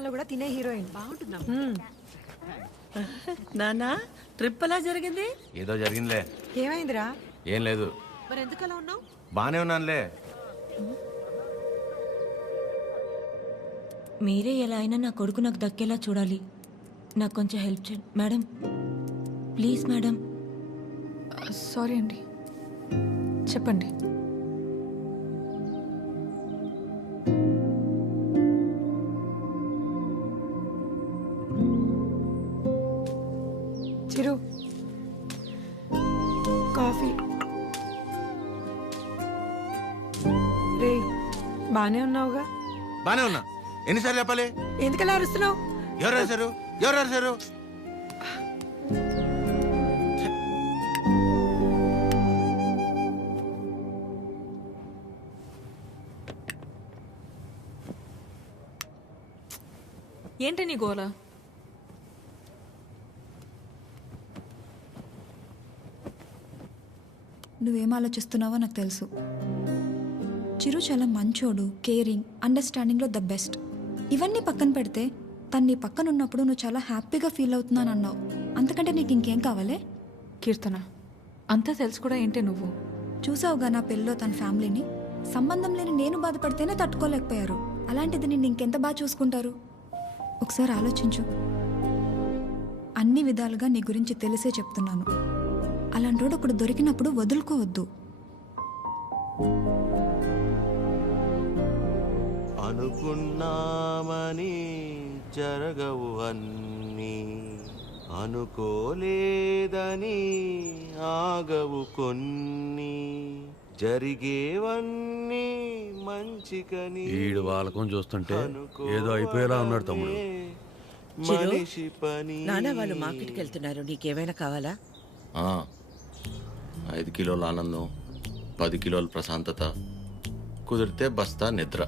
సినిమాల్లో కూడా తినే హీరోయిన్. బాగుంటుందా? నానా ట్రిప్ ఎలా జరిగింది? ఏదో జరిగిందిలే. ఏమైందిరా? ఏం లేదు. మరి ఎందుకు అలా ఉన్నావు? బానే ఉన్నానులే. మీరే ఎలా అయినా నా కొడుకు నాకు దక్కేలా చూడాలి. నాకు కొంచెం హెల్ప్ చేయండి మేడం, ప్లీజ్ మేడం. సారీ అండి, చెప్పండి. చిరు, కాఫీ. రే, బానే ఉన్నావుగా? బానే ఉన్నా. ఎన్నిసార్లు చెప్పాలి? ఎందుకలా అరుస్తున్నావు? ఎవరు రాశారు? ఎవరు రాశారు? ఏంటి నీ గోల? నువ్వేం ఆలోచిస్తున్నావో నాకు తెలుసు. చిరు చాలా మంచోడు, కేరింగ్, అండర్స్టాండింగ్లో ద బెస్ట్. ఇవన్నీ పక్కన పెడితే తను నీ పక్కన ఉన్నప్పుడు నువ్వు చాలా హ్యాపీగా ఫీల్ అవుతున్నాను అన్నావు. అంతకంటే నీకు ఇంకేం కావాలే? కీర్తన, అంతా తెలుసు కూడా ఏంటి నువ్వు? చూసావుగా నా పెళ్ళిలో తన ఫ్యామిలీని. సంబంధం లేని నేను బాధపడితేనే తట్టుకోలేకపోయారు. అలాంటిది నిన్ను ఇంకెంత బాగా చూసుకుంటారు? ఒకసారి ఆలోచించు. అన్ని విధాలుగా నీ గురించి తెలిసే చెప్తున్నాను. అలాంటోడు ఒకడు దొరికినప్పుడు వదులుకోవద్దు. అనుకున్నామని జరగవు అన్నీ, అనుకోలేదని ఆగవు కొన్ని, జరిగేవన్నీ మంచికని. ఈడు వాళ్ళకం చూస్తుంటే ఏదో అయిపోయేలా ఉన్నాడు తమ్ముడు. మనిషి పని. నాన్న వాళ్ళు మార్కెట్కి వెళ్తున్నారు, నీకేమైనా కావాలా? 5 కిలోల ఆనందం, 10 కిలోల ప్రశాంతత, కుదిరితే బస్తా నిద్ర.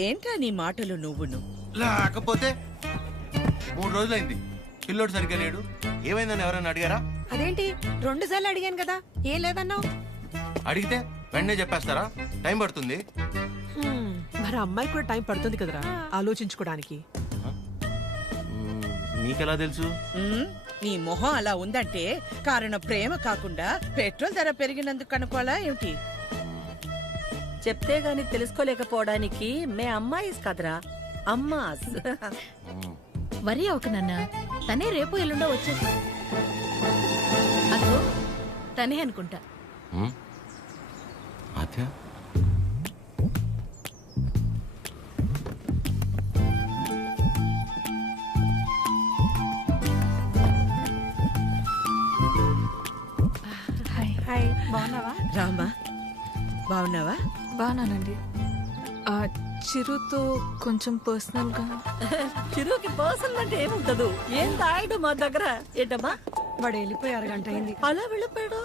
ఏంట్రా నీ మాటలు నువ్వును? లేకపోతే 3 రోజులైంది, పిల్లోడు సరిగ్గా లేడు. ఏమైందని ఎవరైనా అడిగారా? అదేంటి 2 సార్లు అడిగాను కదా, ఏం లేదన్నావు. అడిగితే వెంటనే చెప్పేస్తారా? టైం పడుతుంది. మరి అమ్మాయి కూడా టైం పడుతుంది కదరా ఆలోచించుకోవడానికి. మీకెలా తెలుసు? నీ మొహం అలా ఉందంటే కారణం ప్రేమ కాకుండా పెట్రోల్ ధర పెరిగినందుకు అనుకోవాలా ఏమిటి? చెప్తే గాని తెలుసుకోలేకపోవడానికి మే అమ్మాయిస్ కదరా, అమ్మాస్. వరి ఒక నాన్న, తనే రేపు ఎల్లుండో వచ్చేసి. అదో తనే అనుకుంటా. ఆద్య, హాయ్, బాగున్నావా? రామా, బాగున్నావా? బాగున్నానండి. చిరుతో కొంచెం పర్సనల్గా. చిరుకి పర్సనల్ అంటే ఏముంటదు? ఏం తాయడు మా దగ్గర. ఏంటమ్మా? వాడు వెళ్ళిపోయి 1 గంట అయింది. అలా వెళ్ళిపోయాడు.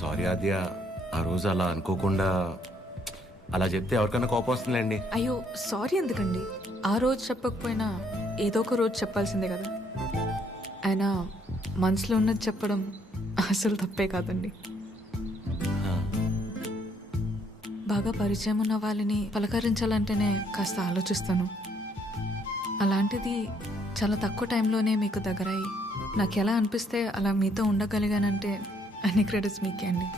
సారీ ఆద్య, ఆ రోజు అలా అనుకోకుండా అలా చెప్తే ఎవరికైనా కోపం వస్తుందండి. అయ్యో సారీ ఎందుకండి? ఆ రోజు చెప్పకపోయినా ఏదో ఒక రోజు చెప్పాల్సిందే కదా. అయినా మనసులో ఉన్నది చెప్పడం అసలు తప్పే కాదండి. బాగా పరిచయం ఉన్న వాళ్ళని పలకరించాలంటేనే కాస్త ఆలోచిస్తాను. అలాంటిది చాలా తక్కువ టైంలోనే మీకు దగ్గరయ్యి నాకు ఎలా అనిపిస్తే అలా మీతో ఉండగలిగానంటే అన్ని క్రెడిట్స్ మీకే అండి.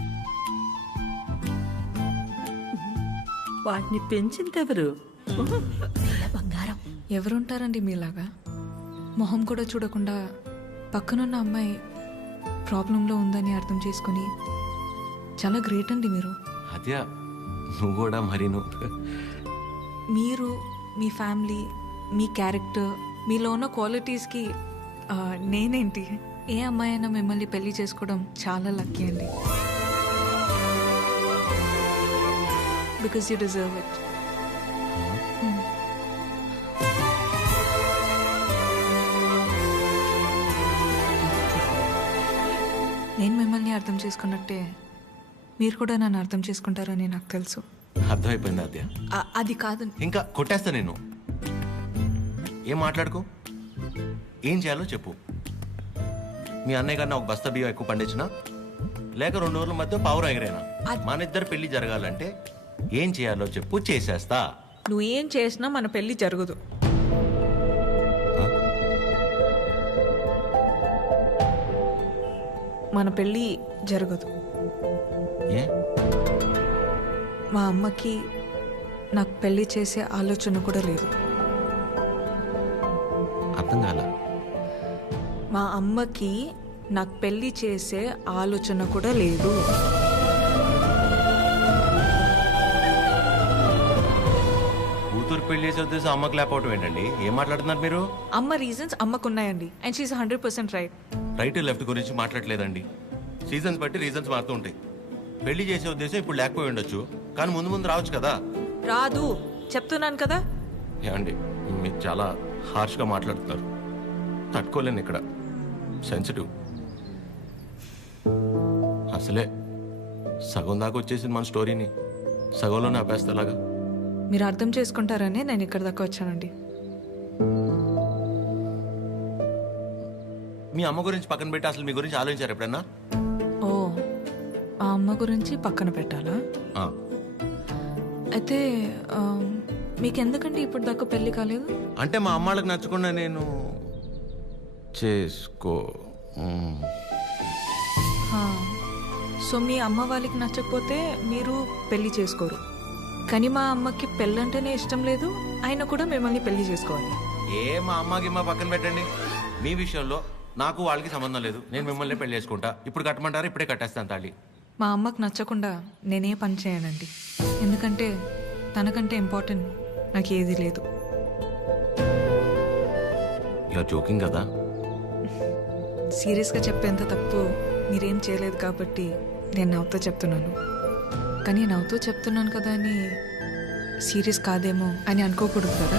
వాటిని పెంచిందెవరు? బంగారం. ఎవరుంటారండి మీలాగా? మొహం కూడా చూడకుండా పక్కనున్న అమ్మాయి ప్రాబ్లంలో ఉందని అర్థం చేసుకొని చాలా గ్రేట్ అండి మీరు. ఆద్య, నువ్వు కూడా మరి మీరు, మీ ఫ్యామిలీ, మీ క్యారెక్టర్, మీలో ఉన్న క్వాలిటీస్కి నేనేంటి? ఏ అమ్మాయి అయినా మిమ్మల్ని పెళ్లి చేసుకోవడం చాలా లక్కీ అండి. Because you deserve it. నేను మిమ్మల్ని అర్థం చేసుకున్నట్టే మీరు కూడా నన్ను అర్థం చేసుకుంటారని నాకు తెలుసు. అర్థమైపోయింది ఆద్య. అది కాదు. ఇంకా కొట్టేస్తా నేను. ఏం మాట్లాడుకో, ఏం చేయాలో చెప్పు. మీ అన్నయ్య కన్నా ఒక బస్తా బియ్యం ఎక్కువ పండించినా, లేక 2 రోజుల మధ్య పావురం ఎగిరేనా, మన ఇద్దరు పెళ్లి జరగాలంటే ఏం చేయాలో చెప్పు, చేసేస్తా. నువ్వేం చేసినా మన పెళ్లి జరగదు. మన పెళ్ళి జరగదు. ఏ? మా అమ్మకి నాకు పెళ్లి చేసే ఆలోచన కూడా లేదు. అర్థం కాల. మా అమ్మకి నాకు పెళ్లి చేసే ఆలోచన కూడా లేదు. కూతురు పెళ్లి చేసే ఉద్దేశం అమ్మకి లేకపోవటం ఏంటండి? ఏం మాట్లాడుతున్నారు మీరు? అమ్మ రీజన్స్ అమ్మకున్నాయండి, and she is 100% right. Right left గురించి మాట్లాడలేదండి. సీజన్స్ బట్టి రీజన్స్ మారుతూ ఉంటాయి. పెళ్లి చేసే ఉద్దేశం ఇప్పుడు లేకపోయి ఉండొచ్చు, కానీ ముందు ముందు రావచ్చు కదా. రాదు చెప్తున్నాను కదా. ఏమండి, మీరు చాలా హార్ష్గా మాట్లాడుతున్నారు. తట్టుకోలేను ఇక్కడ. సెన్సిటివ్. అసలే సగం దాకా వచ్చేసింది మన స్టోరీని, సగంలోనే ఆపేస్తేలాగా. మీరు అర్థం చేసుకుంటారనే నేను ఇక్కడ దాకా వచ్చానండి. మీ అమ్మ గురించి పక్కన పెట్టి అసలు మీ గురించి ఆలోచించారు ఎప్పుడన్నా? ఓ, ఆ అమ్మ గురించి పక్కన పెట్టాలా? ఆ. అయితే మీకెందుకండి ఇప్పుడు దాకా పెళ్లి కాలేదు? అంటే మా అమ్మాళ్ళకి నచ్చకుండా నేను చేసుకో. సో మీ అమ్మ వాళ్ళకి నచ్చకపోతే మీరు పెళ్లి చేసుకోరు. కానీ మా అమ్మకి పెళ్ళంటేనే ఇష్టం లేదు, ఆయన కూడా మిమ్మల్ని పెళ్లి చేసుకోవాలి. ఏ మా అమ్మకి మా పక్కన పెట్టండి. మీ విషయంలో నాకు వాళ్ళకి సంబంధం లేదు. నేను మిమ్మల్ని పెళ్లి చేసుకుంటా. ఇప్పుడు కట్టమంటారా? ఇప్పుడే కట్టేస్తాను తాళి. మా అమ్మకి నచ్చకుండా నేనే పని చేయనండి, ఎందుకంటే తనకంటే ఇంపార్టెంట్ నాకు ఏది లేదు. ఇలా జోకింగ్ కదా. సీరియస్గా చెప్పేంత తప్పు మీరేం చేయలేదు కాబట్టి నేను నవ్వుతూ చెప్తున్నాను. కానీ నవ్వుతూ చెప్తున్నాను కదా అని సీరియస్ కాదేమో అని అనుకోకూడదు కదా.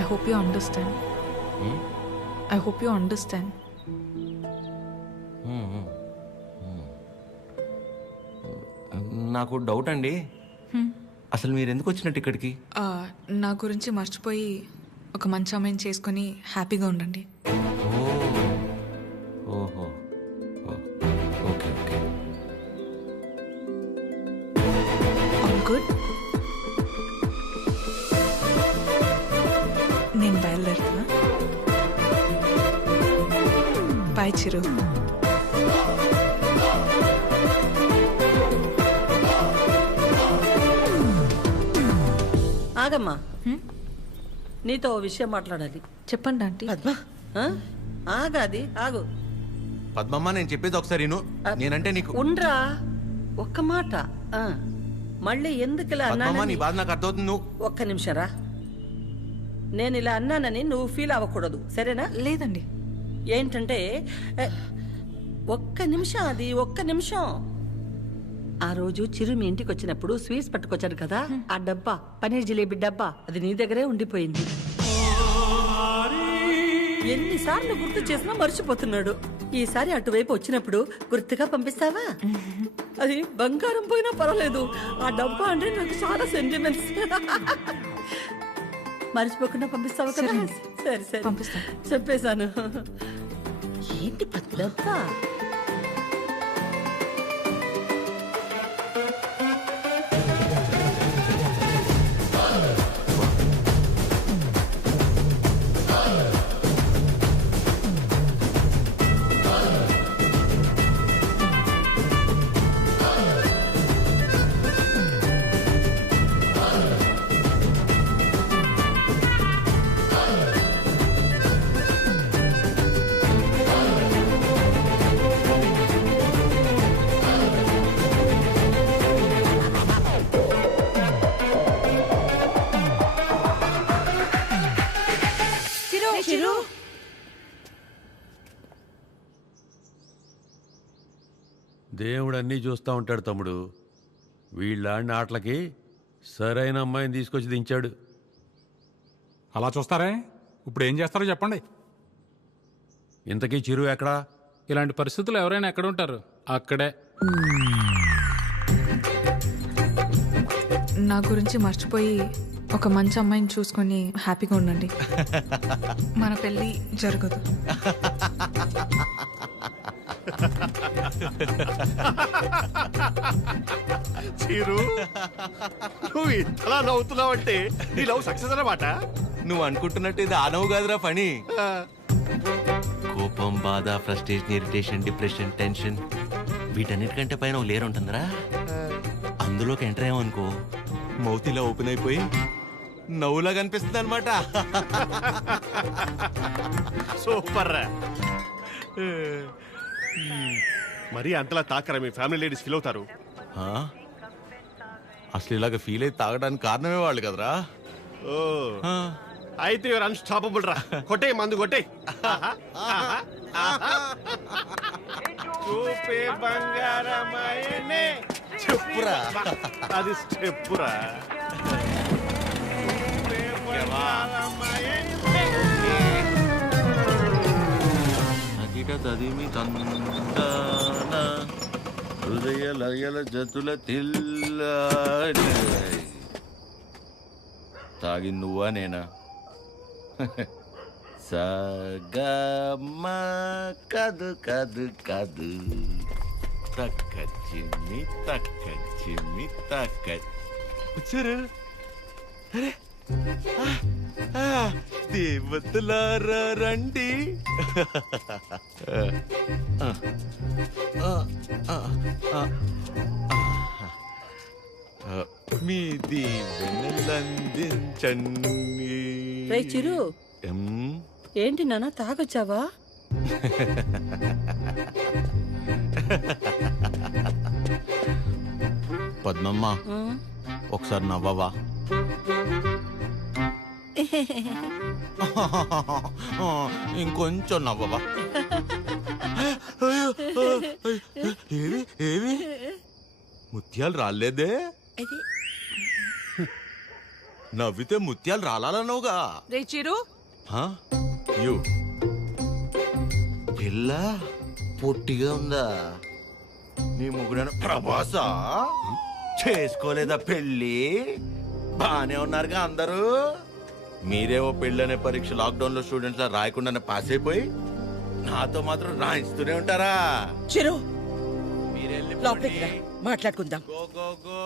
I hope you understand. I hope you understand. నాకు డౌట్ అండి, అసలు మీరు ఎందుకు వచ్చినట్టు ఇక్కడికి? నా గురించి మర్చిపోయి ఒక మంచి అమ్మాయిని చేసుకొని హ్యాపీగా ఉండండి. ఓహో, ఓకే ఓకే. All good. నేను బయలుదేరుతున్నా. బాయ్ చిరు. ఆగమ్మా, నీతో ఓ విషయం మాట్లాడాలి. చెప్పండి ఆంటీ. పద్మ, ఆ? ఆగాది ఆగు. పద్మమ్మ, నేను చెప్పేది ఒకసారి విను. నేనంటే నీకు ఉండ్రా, ఒక్క మాట. ఆ, మళ్ళీ ఎందుకు ఇలా పద్మమ్మ, నీ అన్నానని బాధ నాకు అర్థమవుతుంది. నువ్వు ఒక్క నిమిషం రా. నేను ఇలా అన్నానని నువ్వు ఫీల్ అవ్వకూడదు, సరేనా? లేదండి. ఏంటంటే ఒక్క నిమిషం, అది ఒక్క నిమిషం. ఆ రోజు చిరు మీ ఇంటికి వచ్చినప్పుడు స్వీట్స్ పట్టుకొచ్చాడు కదా, ఆ డబ్బా, పనీర్ జిలేబీ డబ్బా, అది నీ దగ్గరే ఉండిపోయింది. ఎన్నిసార్లు గుర్తు చేసినా మర్చిపోతున్నాడు. ఈసారి అటువైపు వచ్చినప్పుడు గుర్తుగా పంపిస్తావా? అది బంగారం పోయినా పర్వాలేదు, ఆ డబ్బా అంటే నాకు చాలా సెంటిమెంట్స్. మర్చిపోకుండా పంపిస్తావా కదా? సరే సరే పంపిస్తా. చెప్పేశాను. ఏంటి డబ్బా? చిరు. దేవుడు అన్నీ చూస్తూ ఉంటాడు తమ్ముడు. వీళ్ళాడిన ఆటలకి సరైన అమ్మాయిని తీసుకొచ్చి దించాడు. అలా చూస్తారే, ఇప్పుడు ఏం చేస్తారో చెప్పండి. ఇంతకీ చిరు ఎక్కడా? ఇలాంటి పరిస్థితులు ఎవరైనా ఎక్కడ ఉంటారు? అక్కడే. నా గురించి మర్చిపోయి ఒక మంచి అమ్మాయిని చూసుకొని హ్యాపీగా ఉండండి. మన పెళ్ళి జరగదు. చీరు, నువ్వు ఇంతలా నవ్వుతున్నావంటే నీ లవ్ సక్సెస్ అన్నమాట. నువ్వు అనుకుంటున్నట్టు ఇది ఆనవు కాదురా పని. కోపం, బాధ, ఫ్రస్ట్రేషన్, ఇరిటేషన్, డిప్రెషన్, టెన్షన్ వీటన్నిటికంటే పైన ఒక లేయర్ ఉంటుందిరా. అందులోకి ఎంటర్ అయ్యామనుకో మౌత్ ఇలా ఓపెన్ అయిపోయి నవ్వులా కనిపిస్తుంది అనమాట. సూపర్ రా. మరి అంతలా తాకరా, మీ ఫ్యామిలీ లేడీస్ ఫీల్ అవుతారు. అసలు ఇలాగ ఫీల్ అయి తాగడానికి కారణమే వాళ్ళు కదరా. ఓ అయితే యువర్ అన్స్టాపబుల్ రా. కొట్టే మందు కొట్టే. చూపే బంగారమాయనే. చెప్పురా. అది స్టెప్పురా. తదిమి తందాన హృదయ లయల జతుల తిల్లాని. తాగి నువ్వా నేనా? సగమ కదు కదు కదు తక్క చిమ్మి తక్క చిమ్మి తక్క. వచ్చారు. అరే దేవతలారా రండి. మీ దీవెనలందించండి. రే చిరు, ఏంటి నాన్న తాగొచ్చావా? పద్మమ్మ ఒకసారి నవ్వవా? ఇంకొంచెం నవ్వవా? ఏవి ఏవి ముత్యాలు రాలేదే? నవ్వితే ముత్యాలు రాలన్నావుగా. రే చిరు, యు పిల్ల పొట్టిగా ఉందా? నీ ముగ్గురు ప్రభాసా చేసుకోలేదా పెళ్ళి? బానే ఉన్నారుగా అందరూ. మీరేమో పెళ్ళనే పరీక్ష లాక్డౌన్ లో స్టూడెంట్స్ లా రాయకుండానే పాస్ అయిపోయి నాతో మాత్రం రాయిస్తూనే ఉంటారా? చిరు మీరెళ్ళి లోపలికి రా, మాట్లాడుకుందాం. Go go go.